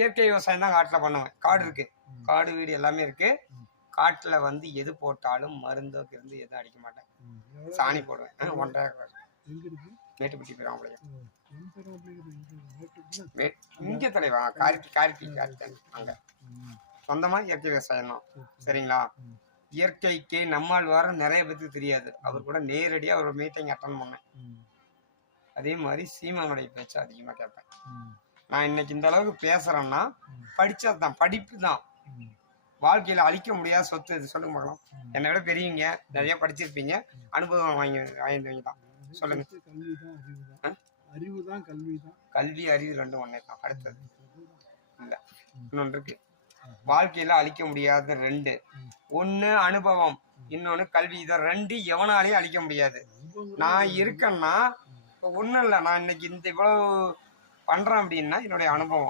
இயற்கை விவசாயம் தான் காட்டில் பண்ணுவேன். காடு இருக்கு, காடு வீடு எல்லாமே இருக்கு. காட்டில் வந்து எது போட்டாலும் மருந்துக்கு இருந்து எதுவும் அடிக்க மாட்டேன். சாணி போடுவேன். 1.5 மேட்டுப்பட்டி பெறாமலையும் இங்கே தலைவா கார்த்தி அங்கே சொந்தமாக இயற்கை விவசாயம் தான். சரிங்களா? இயற்கைக்கு நம்மால் வர நிறைய பேருக்கு தெரியாது. அவர் கூட நேரடியாக ஒரு மீட்டிங் அட்டன் பண்ணேன். அதே மாதிரி சீமானுடைய பேச்சு அதிகமாக கேட்பேன். நான் இன்னைக்கு இந்த அளவுக்கு பேசுறேன்னா படிச்சது தான், படிப்பு தான். வாழ்க்கையில அழிக்க முடியாத சொத்து இது. சொல்லுங்க பார்க்கலாம். என்னை விட பெரியவங்க நிறைய படிச்சிருப்பீங்க, அனுபவம் வாங்கிடுவீங்க தான். சொல்லுங்க. கல்வி அறிவு ரெண்டும் ஒன்னே தான். அடுத்தது இல்ல, இன்னொன்று இருக்கு. வாழ்க்கையில அழிக்க முடியாத ரெண்டு, ஒண்ணு அனுபவம், இன்னொன்னு கல்வி. இதை ரெண்டு எவனாலையும் அழிக்க முடியாது. நான் இருக்கேன்னா ஒன்றும் இல்லை, நான் இன்னைக்கு இந்த இவ்வளவு பண்றேன் அப்படின்னா என்னுடைய அனுபவம்.